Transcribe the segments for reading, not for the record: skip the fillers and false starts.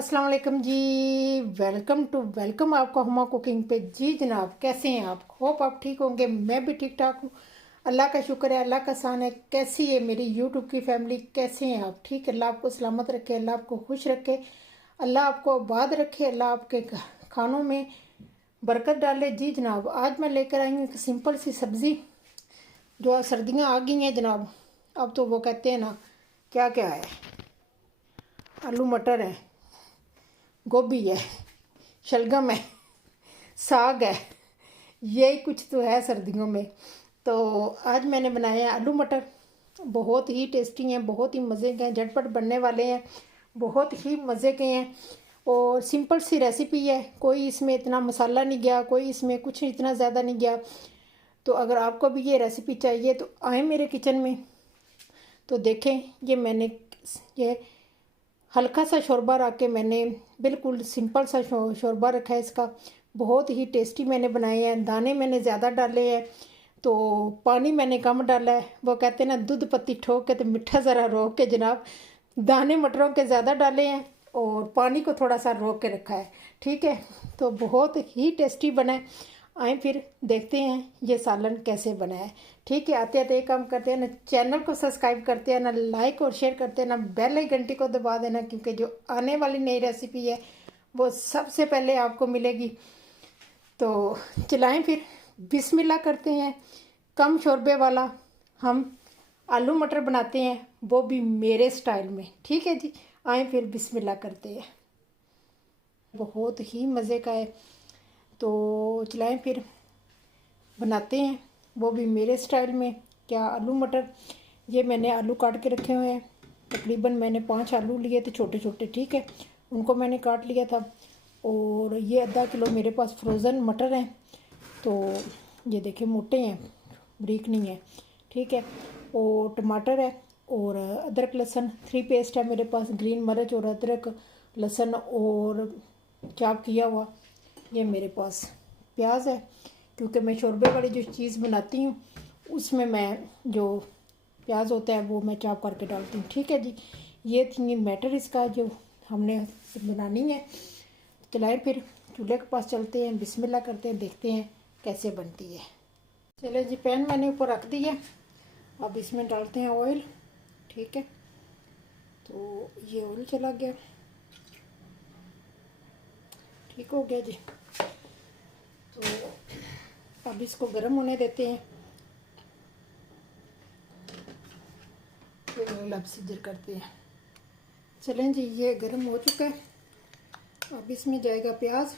अस्सलाम वालेकुम जी। वेलकम आपका हुमा कुकिंग पे। जी जनाब, कैसे हैं आप? होप आप ठीक होंगे। मैं भी ठीक ठाक हूँ, अल्लाह का शुक्र है, अल्लाह का एहसान है। कैसी है मेरी यूट्यूब की फैमिली? कैसे हैं आप? ठीक है, अल्लाह आपको सलामत रखे, अल्लाह आपको खुश रखे, अल्लाह आपको आबाद रखे, अल्लाह आपके खानों में बरकत डाले। जी जनाब, आज मैं लेकर आई हूँ एक सिंपल सी सब्ज़ी। जो सर्दियाँ आ गई हैं जनाब, अब तो वो कहते हैं ना, क्या क्या है, आलू मटर है, गोभी है, शलगम है, साग है, यही कुछ तो है सर्दियों में। तो आज मैंने बनाए हैं आलू मटर। बहुत ही टेस्टी हैं, बहुत ही मज़े के हैं, झटपट बनने वाले हैं, बहुत ही मज़े के हैं और सिंपल सी रेसिपी है। कोई इसमें इतना मसाला नहीं गया, कोई इसमें कुछ इतना ज़्यादा नहीं गया। तो अगर आपको भी ये रेसिपी चाहिए तो आए मेरे किचन में, तो देखें। ये मैंने ये हल्का सा शोरबा रख के मैंने बिल्कुल सिंपल सा शोरबा रखा है इसका। बहुत ही टेस्टी मैंने बनाए हैं। दाने मैंने ज़्यादा डाले हैं तो पानी मैंने कम डाला है। वो कहते हैं ना, दूध पत्ती ठोक के तो मिठा ज़रा रोक के जनाब। दाने मटरों के ज़्यादा डाले हैं और पानी को थोड़ा सा रोक के रखा है। ठीक है, तो बहुत ही टेस्टी बना है। आए फिर देखते हैं ये सालन कैसे बना है। ठीक है, आते आते एक काम करते हैं ना, चैनल को सब्सक्राइब करते हैं ना, लाइक और शेयर करते हैं ना, बेल आई घंटी को दबा देना, क्योंकि जो आने वाली नई रेसिपी है वो सबसे पहले आपको मिलेगी। तो चलाएं फिर, बिस्मिल्लाह करते हैं। कम शोरबे वाला हम आलू मटर बनाते हैं, वो भी मेरे स्टाइल में। ठीक है जी, आए फिर बिस्मिल्लाह करते हैं। बहुत ही मज़े का है, तो चलाएं फिर बनाते हैं, वो भी मेरे स्टाइल में। क्या, आलू मटर। ये मैंने आलू काट के रखे हुए हैं। तकरीबन मैंने 5 आलू लिए थे, छोटे छोटे। ठीक है, उनको मैंने काट लिया था। और ये आधा किलो मेरे पास फ्रोज़न मटर हैं। तो ये देखिए, मोटे हैं, बारीक नहीं है। ठीक है, और टमाटर है और अदरक लहसुन 3 पेस्ट है मेरे पास। ग्रीन मिर्च और अदरक लहसुन और चॉप किया हुआ ये मेरे पास। प्याज है, क्योंकि मैं शोरबे वाली जो चीज़ बनाती हूँ उसमें मैं जो प्याज होता है वो मैं चॉप करके डालती हूँ। ठीक है जी, ये थी मैटर इसका जो हमने बनानी है। चलाएं फिर, चूल्हे के पास चलते हैं, बिस्मिल्लाह करते हैं, देखते हैं कैसे बनती है। चले जी, पैन मैंने ऊपर रख दिया, अब इसमें डालते हैं ऑयल। ठीक है, तो ये ऑयल चला गया। ठीक हो गया जी, तो अब इसको गर्म होने देते हैं, फिर ऑयल अब सीजर करते हैं। चलें जी, ये गर्म हो चुका है। अब इसमें जाएगा प्याज।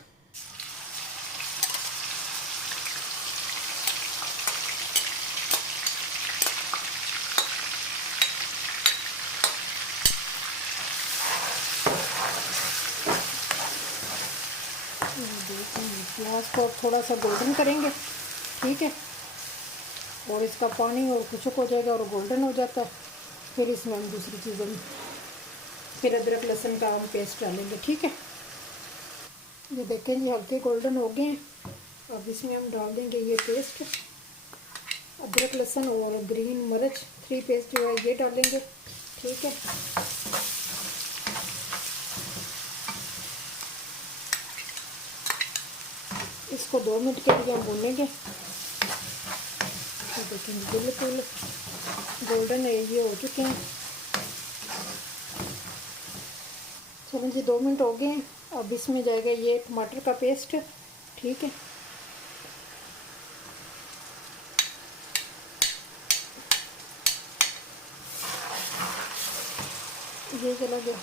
प्याज को थोड़ा सा गोल्डन करेंगे। ठीक है, और इसका पानी और खुशक हो जाएगा और गोल्डन हो जाता है। फिर इसमें हम दूसरी चीज़ें, फिर अदरक लहसुन का हम पेस्ट डालेंगे। ठीक है, ये देखें ये हल्के गोल्डन हो गए हैं। अब इसमें हम डाल देंगे ये पेस्ट, अदरक लहसुन और ग्रीन मिर्च 3 पेस्ट जो है ये डालेंगे। ठीक है, इसको 2 मिनट के लिए हम भूनेंगे। तो देखेंगे बिल्कुल गोल्डन ये हो चुके हैं। चलो जी, 2 मिनट हो गए हैं। अब इसमें जाएगा ये टमाटर का पेस्ट। ठीक है, ये चला गया।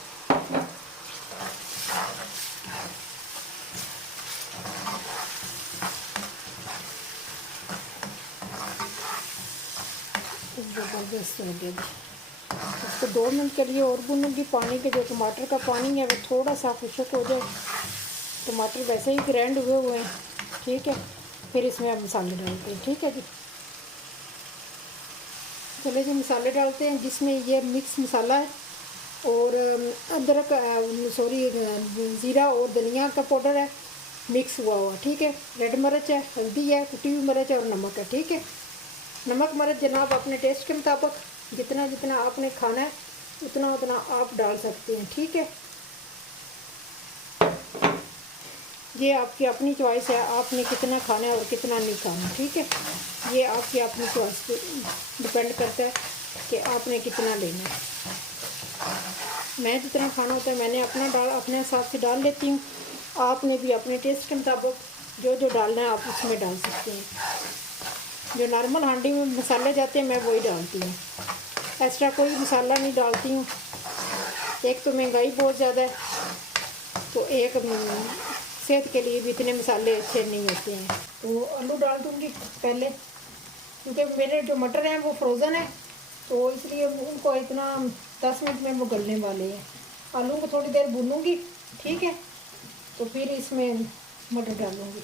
ज़बरदस्त हो गया जी। इसको 2 मिनट के लिए और भूनूंगी। पानी के जो टमाटर का पानी है वो थोड़ा सा खुशक हो जाए। टमाटर वैसे ही ग्राइंड हुए हैं। ठीक है, फिर इसमें हम मसाले डालते हैं। ठीक है जी, चले जी मसाले डालते हैं, जिसमें ये मिक्स मसाला है और अदरक ज़ीरा और धनिया का पाउडर है मिक्स हुआ। ठीक है, रेड मिर्च है, हल्दी है, कुटी हुई मिर्च है और नमक है। ठीक है, नमक मिर्च जनाब अपने टेस्ट के मुताबिक, जितना जितना आपने खाना है उतना उतना आप डाल सकते हैं। ठीक है, ये आपकी अपनी चॉइस है, आपने कितना खाना है और कितना नहीं खाना, ठीक है। ये आपकी अपनी चॉइस पे डिपेंड करता है कि आपने कितना लेना है। मैं जितना खाना होता है मैंने अपने हिसाब से डाल लेती हूँ। आपने भी अपने टेस्ट के मुताबिक जो जो डालना है आप उसमें डाल सकते हैं। जो नॉर्मल हांडी में मसाले जाते हैं मैं वही डालती हूँ, एक्स्ट्रा कोई मसाला नहीं डालती हूँ। एक तो महंगाई बहुत ज़्यादा है, तो एक सेहत के लिए भी इतने मसाले अच्छे नहीं होते हैं। तो आलू डाल दूँगी पहले, क्योंकि मेरे जो मटर हैं वो फ्रोज़न है, तो इसलिए उनको इतना 10 मिनट में वो गलने वाले हैं। आलू को थोड़ी देर भूनूंगी, ठीक है, तो फिर इसमें मटर डालूंगी।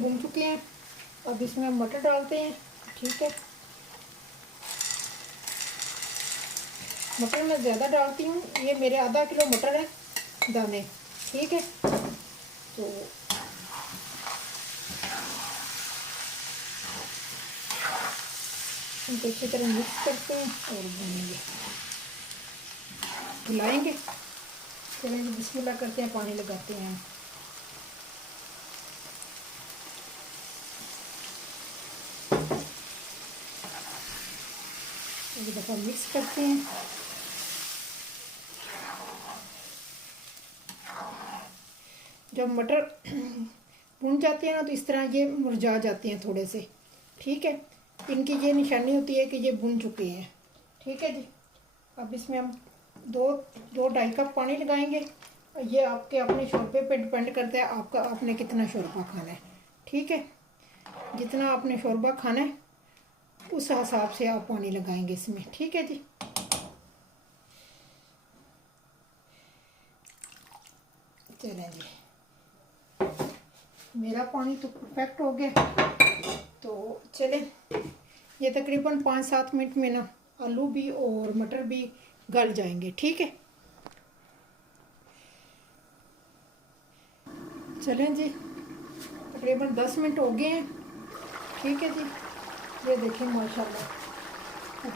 भून चुके हैं, अब इसमें हम मटर डालते हैं, ठीक है। मटर मैं ज़्यादा डालती हूँ, ये मेरे आधा किलो मटर है दाने, ठीक है। तो इनको अच्छी तरह मिक्स करते हैं और भूनेंगे, हिलाएंगे। चलिए बिस्मिल्लाह करते हैं, पानी लगाते हैं। एक दफ़ा मिक्स करते हैं। जब मटर भून जाते हैं ना तो इस तरह ये मुरझा जाते हैं थोड़े से, ठीक है। इनकी ये निशानी होती है कि ये भून चुके हैं, ठीक है जी। अब इसमें हम दो ढाई कप पानी लगाएंगे। ये आपके अपने शोरबे पे डिपेंड करता है, आपने कितना शोरबा खाना है, ठीक है। जितना आपने शोरबा खाना है उस हिसाब से आप पानी लगाएंगे इसमें, ठीक है जी। चलें जी, मेरा पानी तो परफेक्ट हो गया। तो चलें, ये तकरीबन 5-7 मिनट में ना आलू भी और मटर भी गल जाएंगे, ठीक है। चलें जी, तकरीबन 10 मिनट हो गए हैं, ठीक है जी। ये देखें माशाल्लाह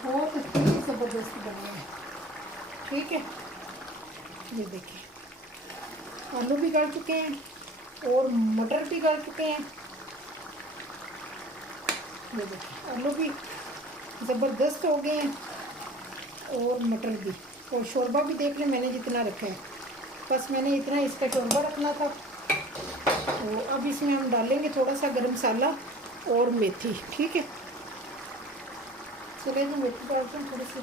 बहुत ही ज़बरदस्त बना है, ठीक है। ये देखें आलू भी गल चुके हैं और मटर भी गल चुके हैं। ये देखें आलू भी ज़बरदस्त हो गए हैं और मटर भी, और शोरबा भी देख लें मैंने जितना रखा है, बस मैंने इतना इसका शोरबा रखना था। तो अब इसमें हम डालेंगे थोड़ा सा गरम मसाला और मेथी, ठीक है। चलिए जी, मेथी डालते हैं थोड़ी सी,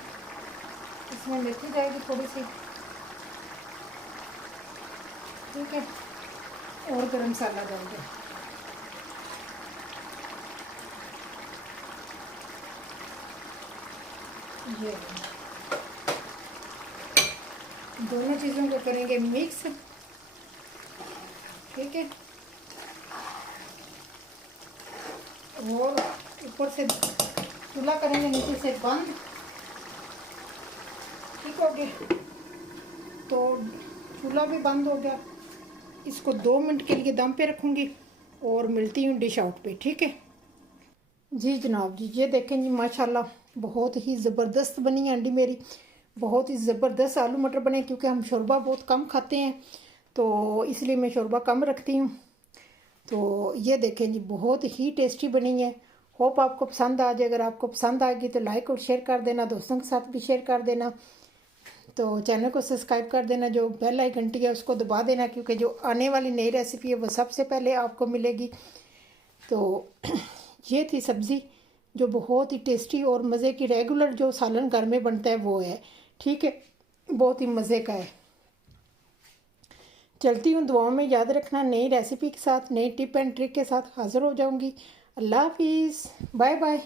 इसमें मेथी जाएगी थोड़ी सी, ठीक है, और गरम मसाला डालेंगे। ये दोनों चीज़ों को करेंगे मिक्स, ठीक है। और ऊपर से चूल्हा करेंगे नीचे से बंद, ठीक हो गया। तो चूल्हा भी बंद हो गया। इसको 2 मिनट के लिए दम पे रखूँगी और मिलती हूँ डिश आउट पे, ठीक है जी। जनाब जी, ये देखें जी माशाल्लाह बहुत ही ज़बरदस्त बनी है अंडी मेरी, बहुत ही ज़बरदस्त आलू मटर बने। क्योंकि हम शोरबा बहुत कम खाते हैं तो इसलिए मैं शोरबा कम रखती हूँ। तो ये देखें जी बहुत ही टेस्टी बनी है। होप आपको पसंद आ जाए। अगर आपको पसंद आएगी तो लाइक और शेयर कर देना, दोस्तों के साथ भी शेयर कर देना। तो चैनल को सब्सक्राइब कर देना, जो बेल आइकन घंटी है उसको दबा देना, क्योंकि जो आने वाली नई रेसिपी है वो सबसे पहले आपको मिलेगी। तो ये थी सब्ज़ी जो बहुत ही टेस्टी और मज़े की, रेगुलर जो सालन घर में बनता है वो है, ठीक है, बहुत ही मज़े का है। चलती हूँ, दुआओं में याद रखना। नई रेसिपी के साथ, नई टिप एंड ट्रिक के साथ हाज़िर हो जाऊँगी। अल्लाह हाफिज़, बाय बाय।